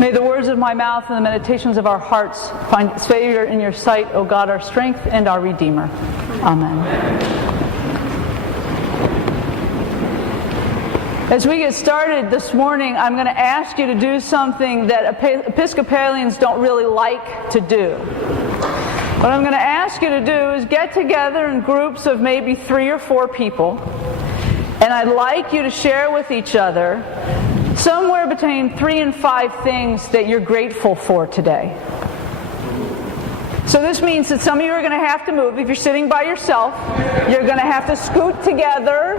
May the words of my mouth and the meditations of our hearts find favor in your sight, O God, our strength and our Redeemer. Amen. As we get started this morning, I'm going to ask you to do something that Episcopalians don't really like to do. What I'm going to ask you to do is get together in groups of maybe 3 or 4 people, and I'd like you to share with each other somewhere between 3 and 5 things that you're grateful for today. So this means that some of you are going to have to move. If you're sitting by yourself, you're going to have to scoot together,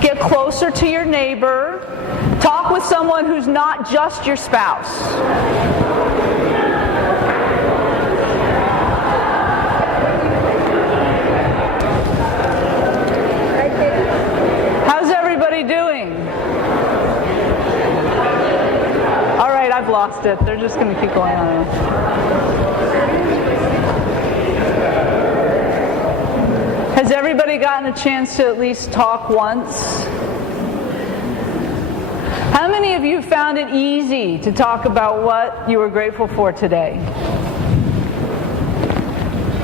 get closer to your neighbor, talk with someone who's not just your spouse. How's everybody doing? All right, I've lost it. They're just going to keep going on. Has everybody gotten a chance to at least talk once? How many of you found it easy to talk about what you were grateful for today?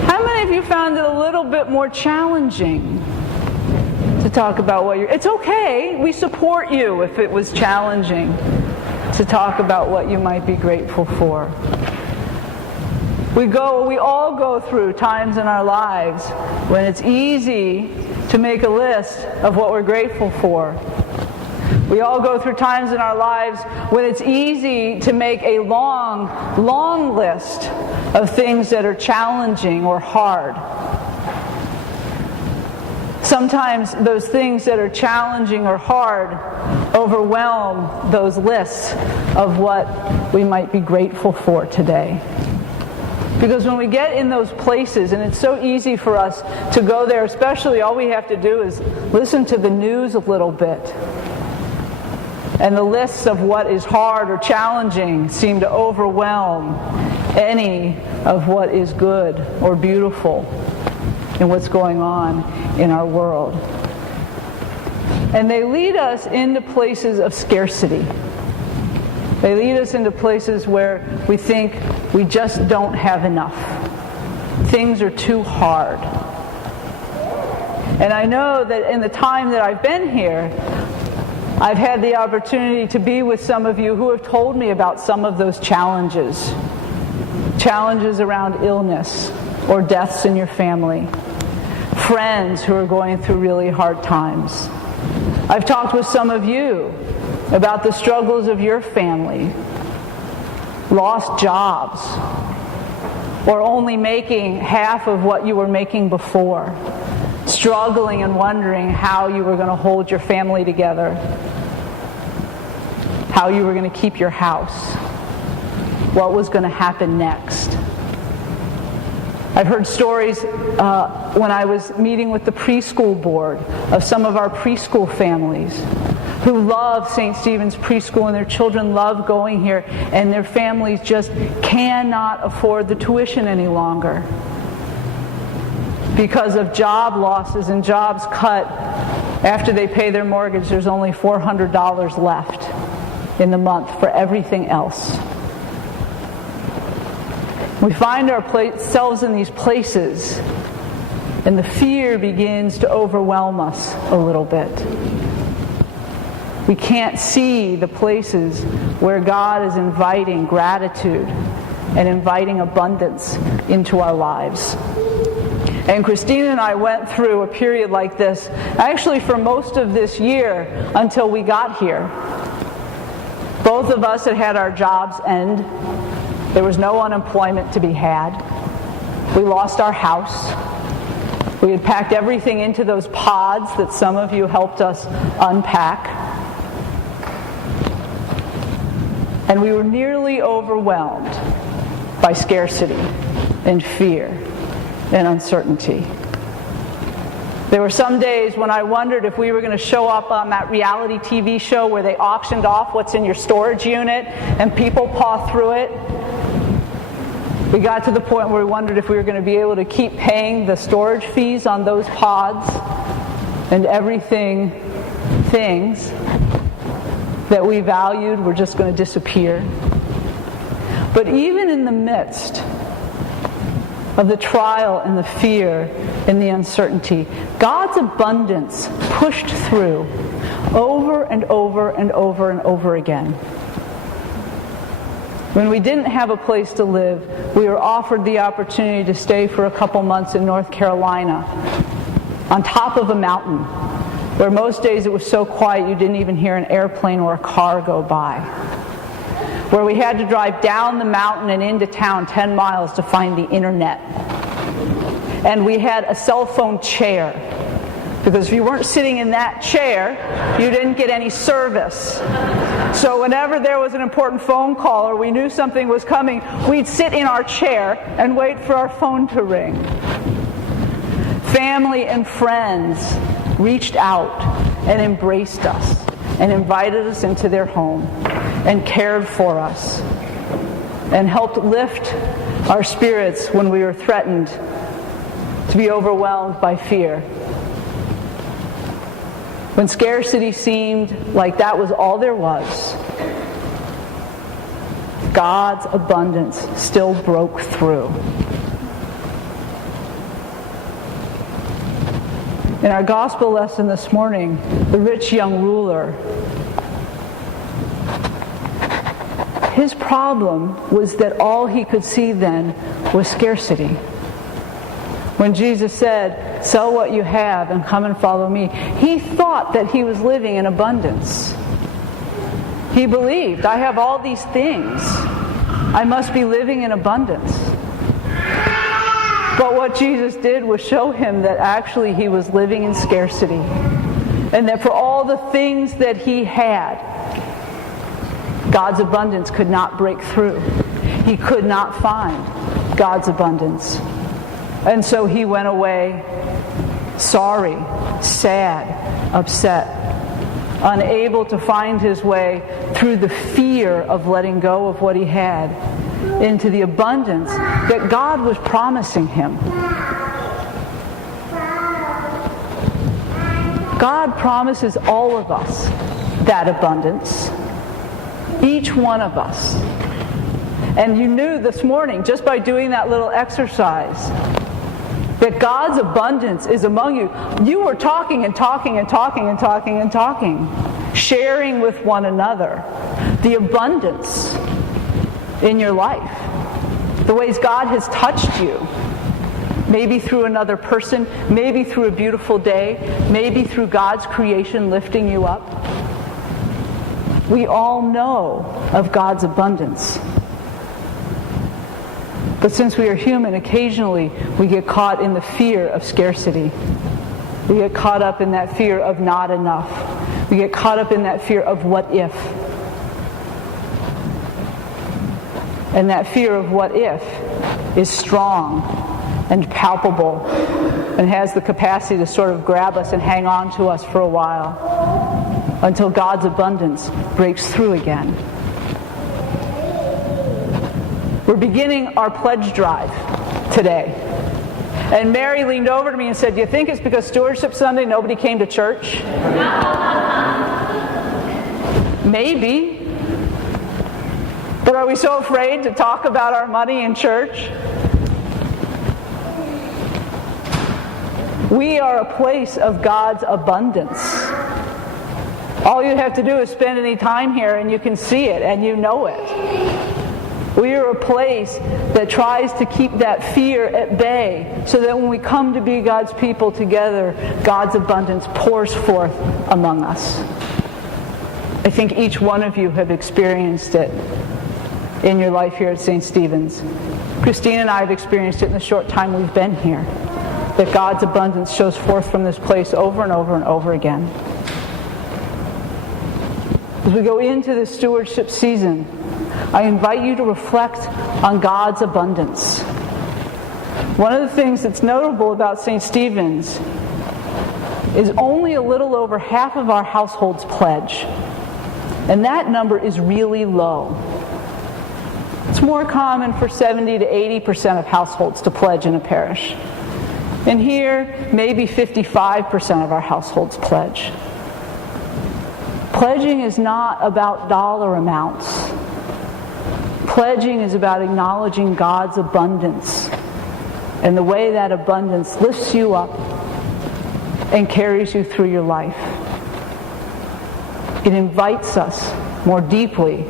How many of you found it a little bit more challenging to talk about what you're... It's okay. We support you if it was challenging to talk about what you might be grateful for. We all go through times in our lives when it's easy to make a list of what we're grateful for. We all go through times in our lives when it's easy to make a long, long list of things that are challenging or hard. Sometimes those things that are challenging or hard overwhelm those lists of what we might be grateful for today. Because when we get in those places, and it's so easy for us to go there, especially all we have to do is listen to the news a little bit. And the lists of what is hard or challenging seem to overwhelm any of what is good or beautiful in what's going on in our world. And they lead us into places of scarcity. They lead us into places where we think we just don't have enough. Things are too hard. And I know that in the time that I've been here, I've had the opportunity to be with some of you who have told me about some of those challenges. Challenges around illness or deaths in your family. Friends who are going through really hard times. I've talked with some of you about the struggles of your family, lost jobs, or only making half of what you were making before, struggling and wondering how you were going to hold your family together, how you were going to keep your house, what was going to happen next. I've heard stories when I was meeting with the preschool board of some of our preschool families who love St. Stephen's Preschool and their children love going here, and their families just cannot afford the tuition any longer because of job losses and jobs cut. After they pay their mortgage, there's only $400 left in the month for everything else. We find ourselves in these places, and the fear begins to overwhelm us a little bit. We can't see the places where God is inviting gratitude and inviting abundance into our lives. And Christina and I went through a period like this, actually for most of this year until we got here. Both of us had had our jobs end. There was no unemployment to be had. We lost our house. We had packed everything into those pods that some of you helped us unpack. And we were nearly overwhelmed by scarcity and fear and uncertainty. There were some days when I wondered if we were going to show up on that reality TV show where they auctioned off what's in your storage unit and people paw through it. We got to the point where we wondered if we were going to be able to keep paying the storage fees on those pods and things that we valued were just going to disappear. But even in the midst of the trial and the fear and the uncertainty, God's abundance pushed through over and over and over and over again. When we didn't have a place to live, we were offered the opportunity to stay for a couple months in North Carolina on top of a mountain where most days it was so quiet you didn't even hear an airplane or a car go by. Where we had to drive down the mountain and into town 10 miles to find the internet. And we had a cell phone chair, because if you weren't sitting in that chair, you didn't get any service. So whenever there was an important phone call or we knew something was coming, we'd sit in our chair and wait for our phone to ring. Family and friends reached out and embraced us and invited us into their home and cared for us and helped lift our spirits when we were threatened to be overwhelmed by fear. When scarcity seemed like that was all there was, God's abundance still broke through. In our gospel lesson this morning, the rich young ruler, his problem was that all he could see then was scarcity. When Jesus said, "Sell what you have and come and follow me," he thought that he was living in abundance. He believed, I have all these things. I must be living in abundance. But what Jesus did was show him that actually he was living in scarcity. And that for all the things that he had, God's abundance could not break through. He could not find God's abundance. And so he went away sorry, sad, upset, unable to find his way through the fear of letting go of what he had into the abundance that God was promising him. God promises all of us that abundance. Each one of us. And you knew this morning, just by doing that little exercise, that God's abundance is among you. You were talking and talking and talking and talking and talking, sharing with one another the abundance in your life, the ways God has touched you, maybe through another person, maybe through a beautiful day, maybe through God's creation lifting you up. We all know of God's abundance. But since we are human, occasionally we get caught in the fear of scarcity. We get caught up in that fear of not enough. We get caught up in that fear of what if. And that fear of what if is strong and palpable and has the capacity to sort of grab us and hang on to us for a while until God's abundance breaks through again. We're beginning our pledge drive today. And Mary leaned over to me and said, "Do you think it's because Stewardship Sunday nobody came to church?" Maybe. But are we so afraid to talk about our money in church? We are a place of God's abundance. All you have to do is spend any time here and you can see it and you know it. We are a place that tries to keep that fear at bay so that when we come to be God's people together, God's abundance pours forth among us. I think each one of you have experienced it in your life here at St. Stephen's. Christine and I have experienced it in the short time we've been here, that God's abundance shows forth from this place over and over and over again. As we go into this stewardship season, I invite you to reflect on God's abundance. One of the things that's notable about St. Stephen's is only a little over half of our households pledge. And that number is really low. It's more common for 70 to 80% of households to pledge in a parish. And here, maybe 55% of our households pledge. Pledging is not about dollar amounts. Pledging is about acknowledging God's abundance and the way that abundance lifts you up and carries you through your life. It invites us more deeply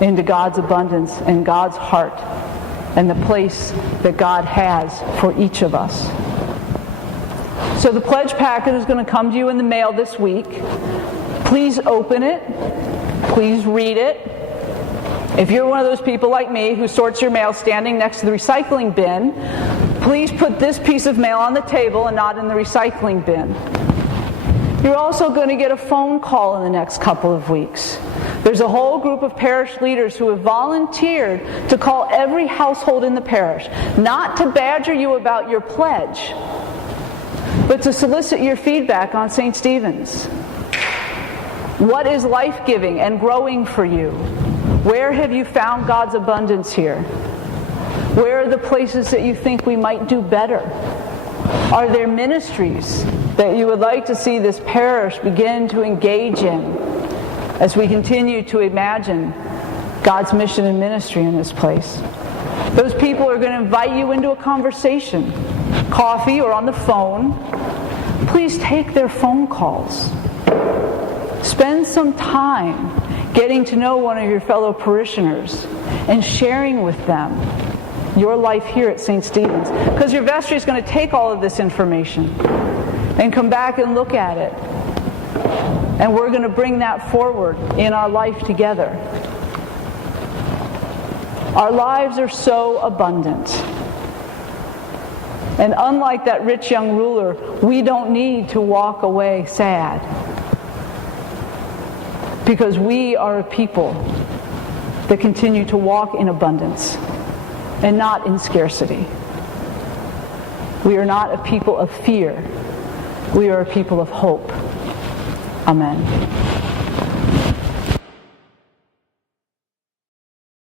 into God's abundance and God's heart and the place that God has for each of us. So the pledge packet is going to come to you in the mail this week. Please open it. Please read it. If you're one of those people like me who sorts your mail standing next to the recycling bin, please put this piece of mail on the table and not in the recycling bin. You're also going to get a phone call in the next couple of weeks. There's a whole group of parish leaders who have volunteered to call every household in the parish, not to badger you about your pledge, but to solicit your feedback on St. Stephen's. What is life-giving and growing for you? Where have you found God's abundance here? Where are the places that you think we might do better? Are there ministries that you would like to see this parish begin to engage in as we continue to imagine God's mission and ministry in this place? Those people are going to invite you into a conversation, coffee or on the phone. Please take their phone calls. Spend some time getting to know one of your fellow parishioners and sharing with them your life here at St. Stephen's. Because your vestry is going to take all of this information and come back and look at it. And we're going to bring that forward in our life together. Our lives are so abundant. And unlike that rich young ruler, we don't need to walk away sad. Because we are a people that continue to walk in abundance and not in scarcity. We are not a people of fear. We are a people of hope. Amen.